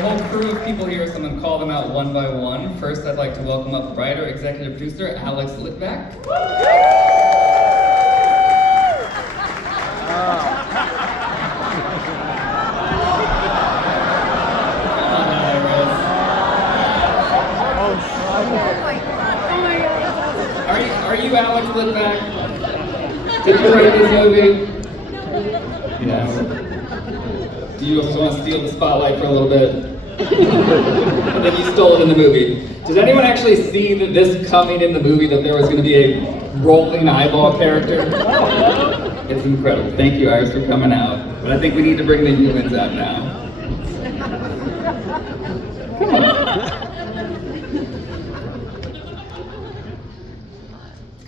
a whole crew of people here, so I'm gonna call them out one by one. First, I'd like to welcome up writer, executive producer, Alex Litvak. Are you Alex Litvak? Did you write this movie? Yes. Do you just want to steal the spotlight for a little bit? And then you stole it in the movie. Did anyone actually see that this coming in the movie, that there was going to be a rolling eyeball character? It's incredible. Thank you, Iris, for coming out. But I think we need to bring the humans out now. Come on.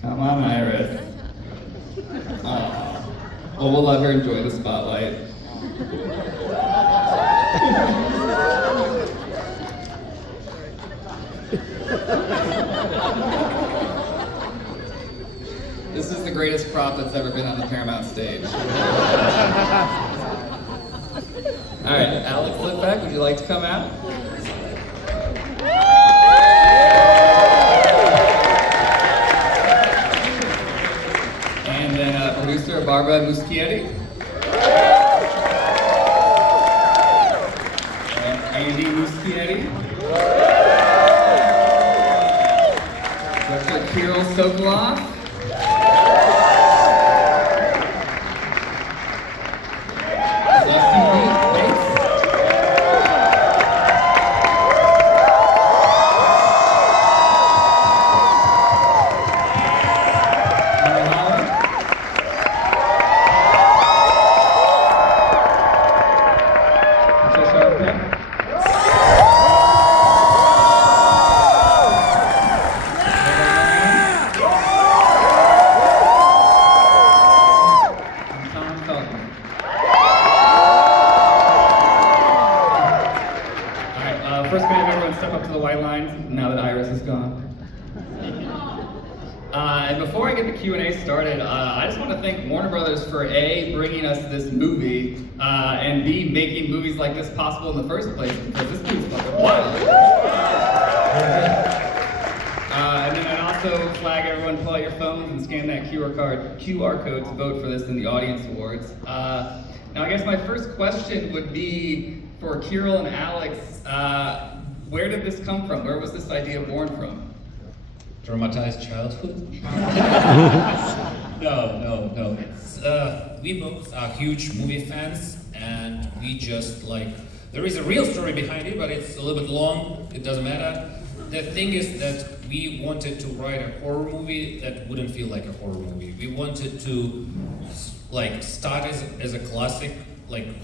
Come on, Iris. Oh. Well, we'll let her enjoy the spotlight. This is the greatest prop that's ever been on the Paramount stage. All right, Alex Litvak, would you like to come out? And then producer Barbara Muschietti. And Andy Muschietti. Dr. Kirill Sokolov. First, can I have everyone step up to the white lines now that Iris is gone? And before I get the Q&A started, I just want to thank Warner Brothers for A, bringing us this movie, and B, making movies like this possible in the first place, because this movie's fucking wild. And then I'd also flag everyone, pull out your phones and scan that QR code to vote for this in the Audience Awards. Now I guess my first question would be for Kirill and Alex, where did this come from? Where was this idea born from? Traumatized childhood? No. It's, we both are huge movie fans, and we just there is a real story behind it, but it's a little bit long, it doesn't matter. The thing is that we wanted to write a horror movie that wouldn't feel like a horror movie. We wanted to start as a classic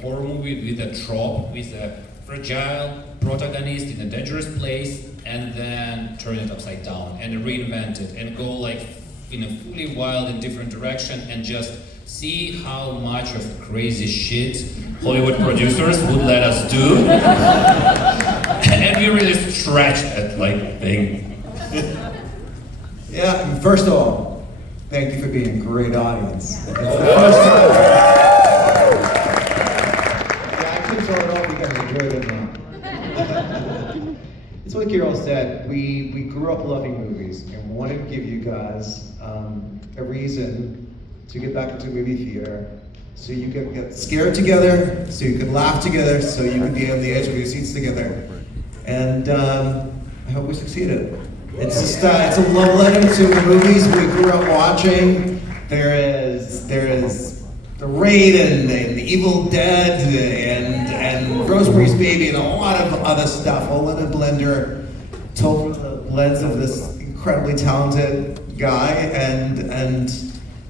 horror movie with a trope, with a fragile protagonist in a dangerous place, and then turn it upside down and reinvent it and go in a fully wild and different direction and just see how much of crazy shit Hollywood producers would let us do. And we really stretched that thing. Yeah, first of all, thank you for being a great audience. It's the first time. Yeah, I couldn't throw it off, you guys enjoyed it now. It's what Kirill said, we grew up loving movies and wanted to give you guys a reason to get back into the movie theater, so you could get scared together, so you could laugh together, so you could be on the edge of your seats together. And I hope we succeeded. It's just it's a love letter to the movies we grew up watching. There is The Raid and The Evil Dead and Rosemary's Baby and a lot of other stuff, all in a blender, told through the lens of this incredibly talented guy and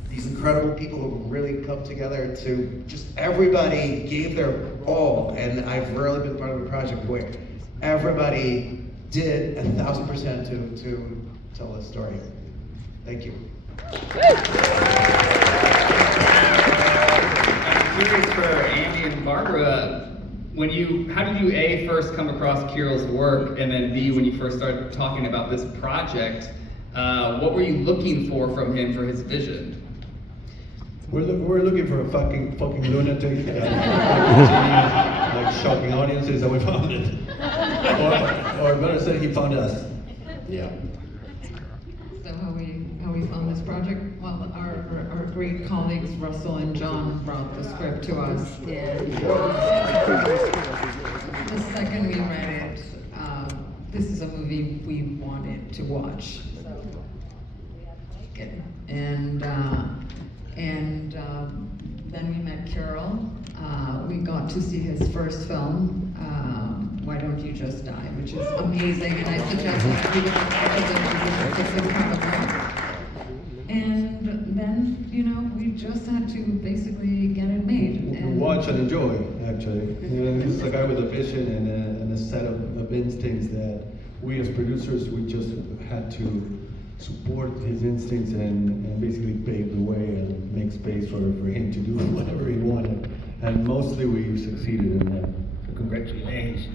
these incredible people who really come together to just everybody gave their all. And I've rarely been part of a project where everybody did 1,000% to tell this story. Thank you. I'm curious for Andy and Barbara, how did you A, first come across Kirill's work, and then B, when you first started talking about this project, what were you looking for from him for his vision? We're looking for a fucking lunatic, shocking audiences that we found it. Or better said, he found us. Yeah. So how we found this project? Well, our great colleagues Russell and John brought the script to us, and the second we read it, this is a movie we wanted to watch. And then we met Carol. We got to see his first film, Why Don't You Just Die, which is amazing, and I suggest that you look at it. It's incredible. And then, you know, we just had to basically get it made. And Watch and enjoy, actually. You know, he's a guy with a vision and a set of instincts that we as producers, we just had to support his instincts and basically pave the way and make space for him to do whatever he wanted. And mostly we succeeded in that. So congratulations.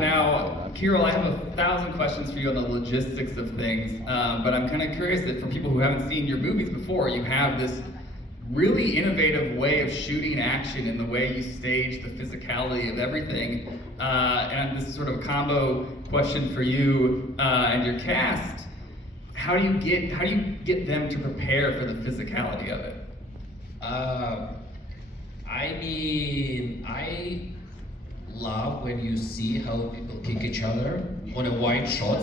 Now, Kirill, I have 1,000 questions for you on the logistics of things, but I'm kind of curious that for people who haven't seen your movies before, you have this really innovative way of shooting action in the way you stage the physicality of everything. And this is sort of a combo question for you and your cast. How do you get them to prepare for the physicality of it? I mean, I love when you see how people kick each other on a wide shot.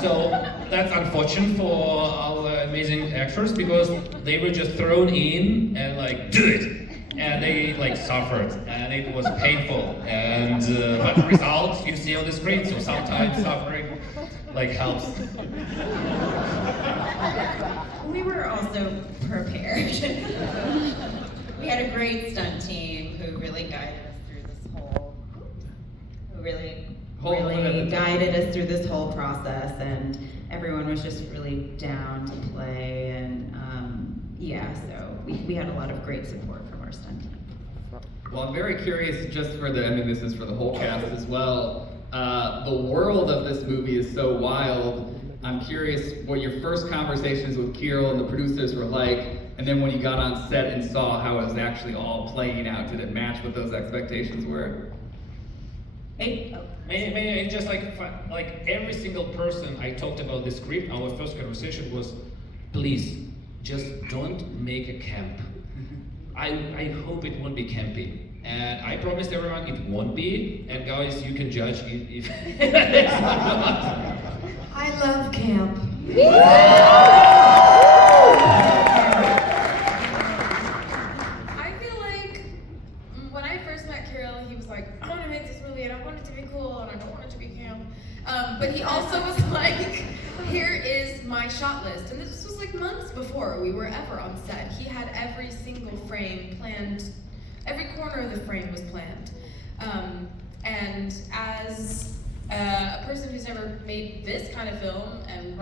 So that's unfortunate for our amazing actors because they were just thrown in and like, do it! And they like suffered and it was painful. And but the result you see on the screen, so sometimes suffering like helps. We were also prepared. We had a great stunt team who really guided us through this whole, guided us through this whole process, and everyone was just really down to play, and so we had a lot of great support from our stunt team. Well, I'm very curious, just for the, I mean, this is for the whole cast as well. The world of this movie is so wild. I'm curious what your first conversations with Kirill and the producers were like, and then when you got on set and saw how it was actually all playing out, did it match what those expectations were? May I just like every single person I talked about the script, our first conversation was, please, just don't make a camp. I hope it won't be campy. And I promised everyone it won't be, and guys, you can judge if it's not. I love camp. I feel like when I first met Kirill, he was like, I want to make this movie and I want it to be cool and I don't want it to be camp. But he also was like, here is my shot list. And this was like months before we were ever on set. He had every single frame planned, every corner of the frame was planned. And as a person who's never made this kind of film and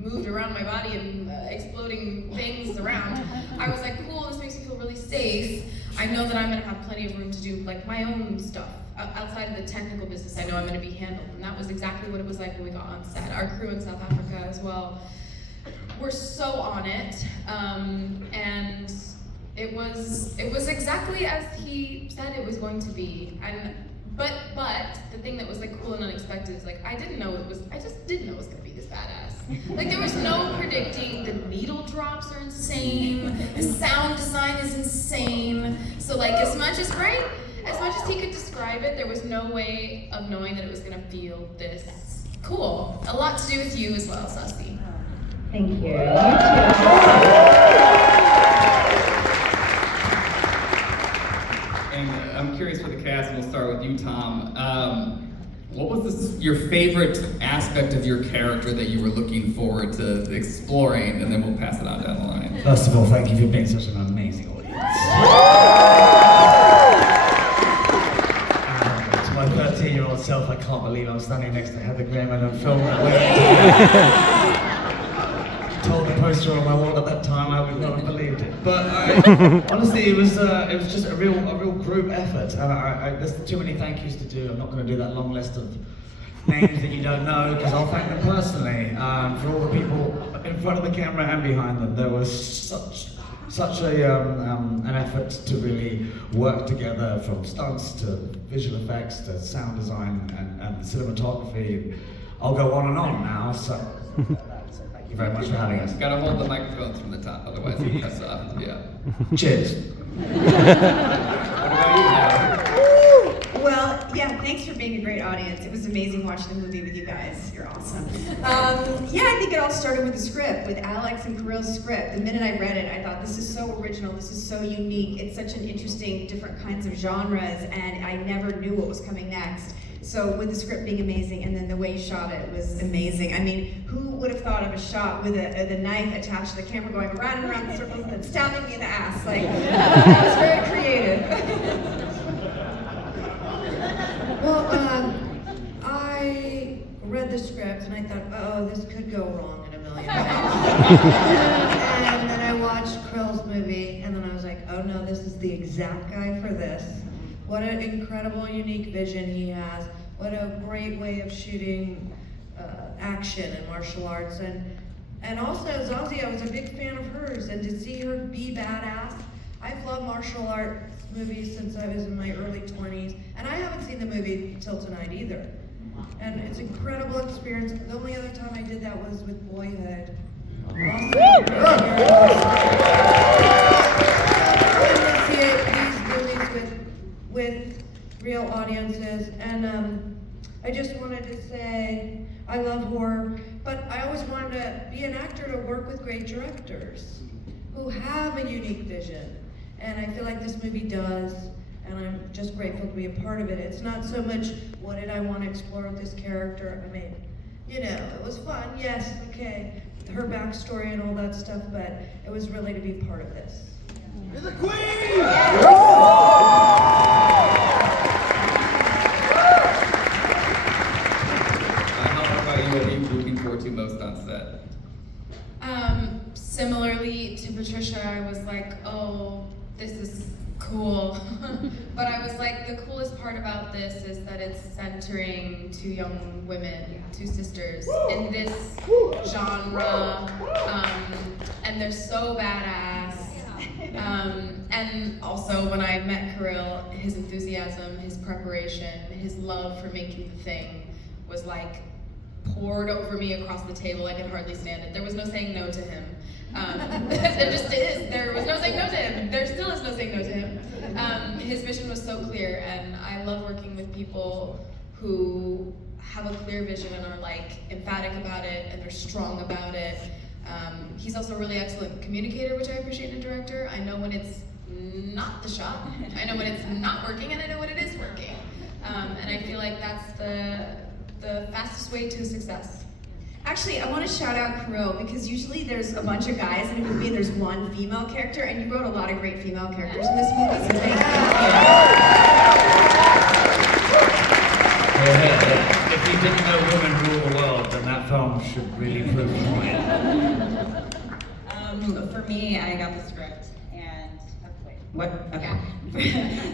moved around my body and exploding things around, I was like, cool, this makes me feel really safe. I know that I'm gonna have plenty of room to do like my own stuff. Outside of the technical business, I know I'm gonna be handled. And that was exactly what it was like when we got on set. Our crew in South Africa as well were so on it. And it was exactly as he said it was going to be. And But the thing that was like cool and unexpected is like I just didn't know it was gonna be this badass. Like there was no predicting. The needle drops are insane. The sound design is insane. So like as much as he could describe it, there was no way of knowing that it was gonna feel this cool. A lot to do with you as well, Sussy. Thank you. And I'm curious for the cast, and we'll start with you, Tom. What was your favorite aspect of your character that you were looking forward to exploring, and then we'll pass it on down the line. First of all, thank you for being such an amazing audience. To my 13-year-old self, I can't believe I'm standing next to Heather Graham and film that. Told the poster on my wall at that time, I would not have believed it. But honestly, it was just a real group effort, and there's too many thank yous to do. I'm not going to do that long list of names that you don't know, because I'll thank them personally for all the people in front of the camera and behind them. There was such such an effort to really work together, from stunts to visual effects to sound design and cinematography. I'll go on and on now, so thank you very much for having us. Gotta hold the microphones from the top, otherwise you press off. Yeah. Cheers. What about you, Howard? Well, yeah, thanks for being a great audience. It was amazing watching the movie with you guys. You're awesome. Yeah, I think it all started with the script, with Alex and Kirill's script. The minute I read it, I thought, this is so original, this is so unique. It's such an interesting, different kinds of genres, and I never knew what was coming next. So with the script being amazing, and then the way you shot it was amazing. I mean, who would have thought of a shot with a knife attached to the camera going around and around in circles and then stabbing me in the ass? Like, that was very creative. Well, I read the script and I thought, oh, this could go wrong in a million ways. And then I watched Kirill's movie and then I was like, oh no, this is the exact guy for this. What an incredible, unique vision he has. What a great way of shooting action and martial arts. And also, Zazie, I was a big fan of hers, and to see her be badass. I've loved martial arts movies since I was in my early 20s, and I haven't seen the movie till tonight either. And it's an incredible experience. The only other time I did that was with Boyhood. To see these movies with real audiences, and I just wanted to say I love horror, but I always wanted to be an actor to work with great directors who have a unique vision. And I feel like this movie does, and I'm just grateful to be a part of it. It's not so much, what did I want to explore with this character? I mean, you know, it was fun, yes, okay, her backstory and all that stuff, but it was really to be part of this. You're the queen! How about you? What are you looking forward to most on set? Similarly to Patricia, I was like, oh, this is cool. But I was like, the coolest part about this is that it's centering two young women, two sisters, in this genre, and they're so badass. And also when I met Kirill, his enthusiasm, his preparation, his love for making the thing was like poured over me across the table. I could hardly stand it. There was no saying no to him. There just is. There was no saying no to him. There still is no saying no to him. His vision was so clear, and I love working with people who have a clear vision and are like emphatic about it, and they're strong about it. He's also a really excellent communicator, which I appreciate in a director. I know when it's not the shot, I know when it's not working, and I know when it is working. And I feel like that's the fastest way to success. Actually, I want to shout out Kirill, because usually there's a bunch of guys in a movie and there's one female character, and you wrote a lot of great female characters in this movie, so thank you. If you didn't know women rule the world, then that film should really prove the point. For me, I got the script and what? Okay.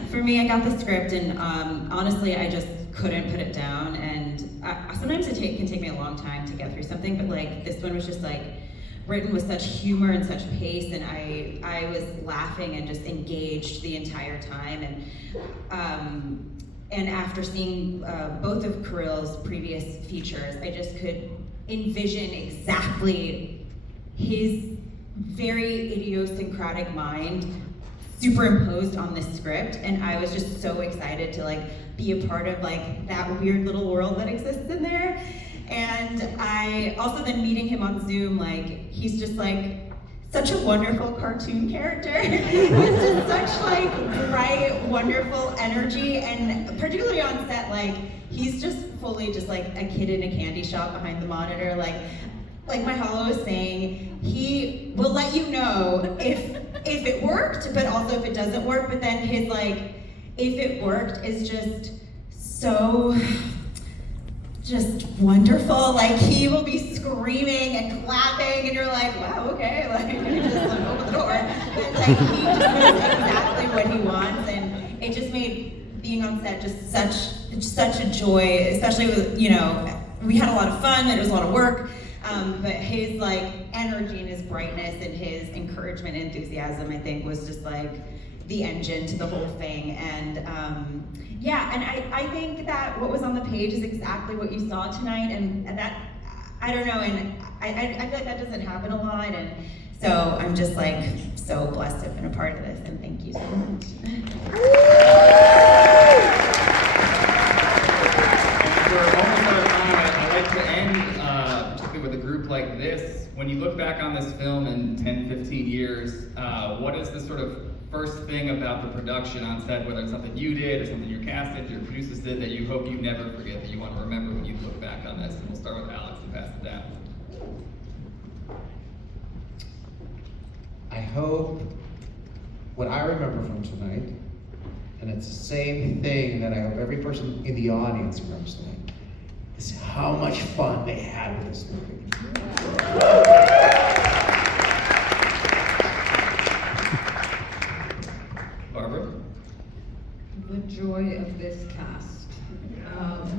For me, I got the script, and honestly, I just couldn't put it down. And sometimes it can take me a long time to get through something, but like this one was just like written with such humor and such pace, and I was laughing and just engaged the entire time. And after seeing both of Kirill's previous features, I just could envision exactly his very idiosyncratic mind superimposed on this script, and I was just so excited to like be a part of like that weird little world that exists in there. And I also then meeting him on Zoom, like he's just like such a wonderful cartoon character. He's just such like bright, wonderful energy, and particularly on set, like he's just fully just like a kid in a candy shop behind the monitor. Like my Hollow was saying, he will let you know if it worked, but also if it doesn't work. But then his like, if it worked is just so just wonderful. Like he will be screaming and clapping, and you're like, wow, okay, like you just like open the door. And like he just knows exactly what he wants, and it just made being on set just such a joy, especially with, you know, we had a lot of fun, it was a lot of work. But his like energy and his brightness and his encouragement and enthusiasm, I think, was just like the engine to the whole thing. And yeah, and I think that what was on the page is exactly what you saw tonight, and that, I don't know, and I feel like that doesn't happen a lot, and so I'm just like so blessed to have been a part of this, and thank you so much. We're almost out of time. I like to end, particularly with a group like this. When you look back on this film in 10, 15 years, what is the sort of first thing about the production on set, whether it's something you did or something your cast did, your producers did, that you hope you never forget, that you want to remember when you look back on this? And we'll start with Alex and pass it down. I hope what I remember from tonight, and it's the same thing that I hope every person in the audience remembers tonight, is how much fun they had with this movie. Barbara? The joy of this cast.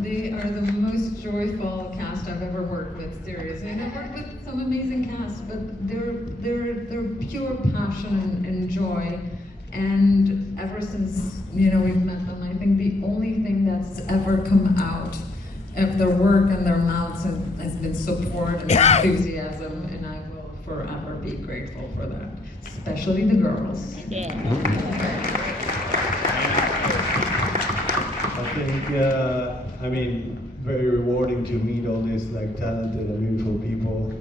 They are the most joyful cast I've ever worked with, seriously. And I've worked with some amazing casts, but they're pure passion and joy. And ever since, we've met them, I think the only thing that's ever come out of their work and their mouths has been support and enthusiasm, and I will forever be grateful for that, especially the girls. I think, very rewarding to meet all these talented and beautiful people.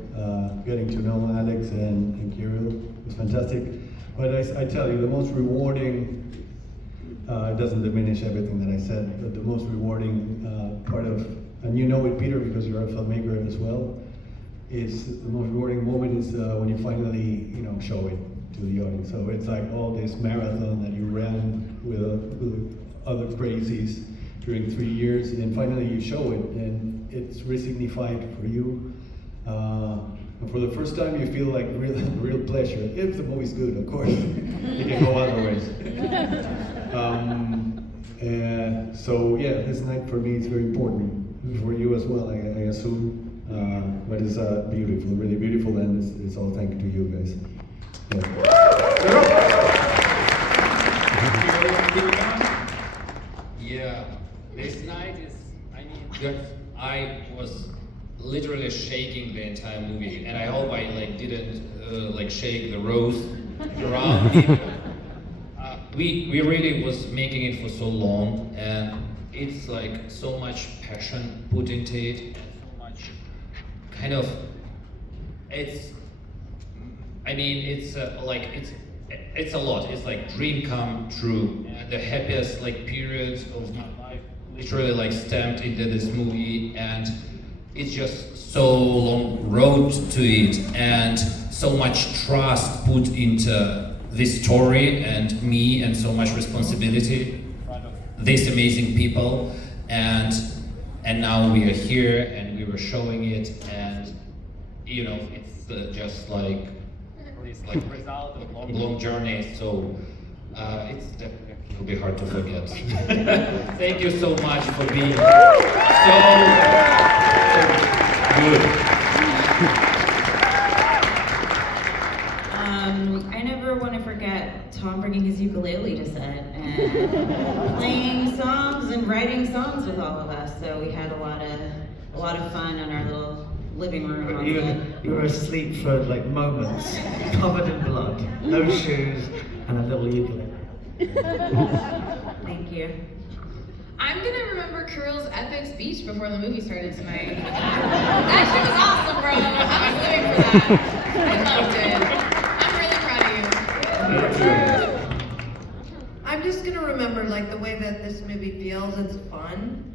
Getting to know Alex and Kirill was fantastic. But I tell you, the most rewarding, it doesn't diminish everything that I said, but the most rewarding part of, and you know it, Peter, because you're a filmmaker as well, is the most rewarding moment is when you finally, show it to the audience. So it's like all this marathon that you ran with other crazies during 3 years, and finally you show it, and it's re-signified for you. And for the first time, you feel like real pleasure. If the movie's good, of course, it can go other ways. So yeah, this night for me is very important. For you as well, I assume. But it's beautiful, really beautiful, and it's all thanks to you guys. Yeah, this night is, I was literally shaking the entire movie, and I hope I didn't shake the rose around me. We really was making it for so long, and it's so much passion put into it, and so much kind of, it's a lot. It's like dream come true. The happiest period of my life literally stamped into this movie, and it's just so long road to it, and so much trust put into this story and me, and so much responsibility in front of these amazing people, and now we are here and we were showing it, and it's just this result of long journey. So it's definitely will be hard to forget. Thank you so much for being so good. I never want to forget Tom bringing his ukulele to set and playing songs and writing songs with all of us. So we had a lot of fun in our little living room. You were asleep for moments, covered in blood, no shoes, and a little ukulele. Thank you. I'm gonna remember Kirill's epic speech before the movie started tonight. That shit was awesome, bro. I was living for that. I loved it. I'm really proud of you. I'm just gonna remember the way that this movie feels. It's fun,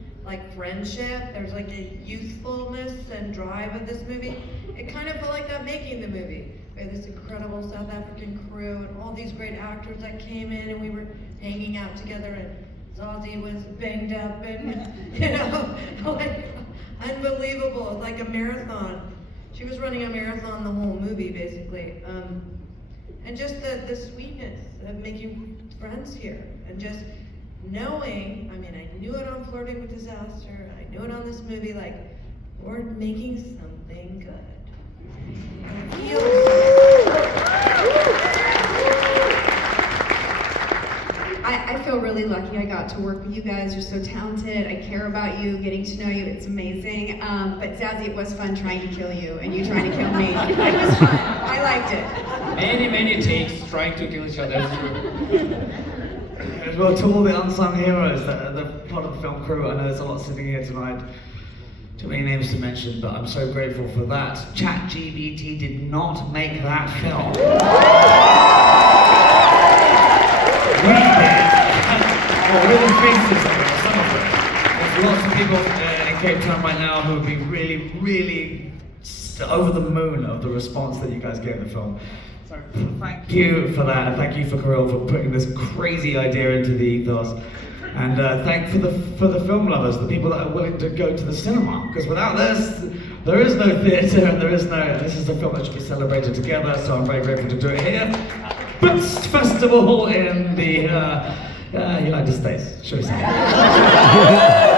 friendship. There's a youthfulness and drive of this movie. It kind of felt like that making the movie. We had this incredible South African crew and all these great actors that came in, and we were hanging out together, and Zazie was banged up and unbelievable, like a marathon. She was running a marathon the whole movie basically. And just the sweetness of making friends here, and just knowing, I knew it on Flirting with Disaster, I knew it on this movie, we're making something good. I feel really lucky I got to work with you guys. You're so talented. I care about you, getting to know you. It's amazing. But Zazie, it was fun trying to kill you and you trying to kill me. It was fun. I liked it. Many takes trying to kill each other. That's true. Well, to all the unsung heroes that are the part of the film crew, I know there's a lot sitting here tonight. Too many names to mention, but I'm so grateful for that. ChatGPT did not make that film. We did. Well, we're the faces of it, some of it. There's lots of people in Cape Town right now who would be really over the moon of the response that you guys gave in the film. So thank you for that, and thank you for Kirill for putting this crazy idea into the ethos. And thank for the film lovers, the people that are willing to go to the cinema. Because without this, there is no theatre, and this is a film that should be celebrated together. So I'm very grateful to do it here. Best festival in the United States, should we say?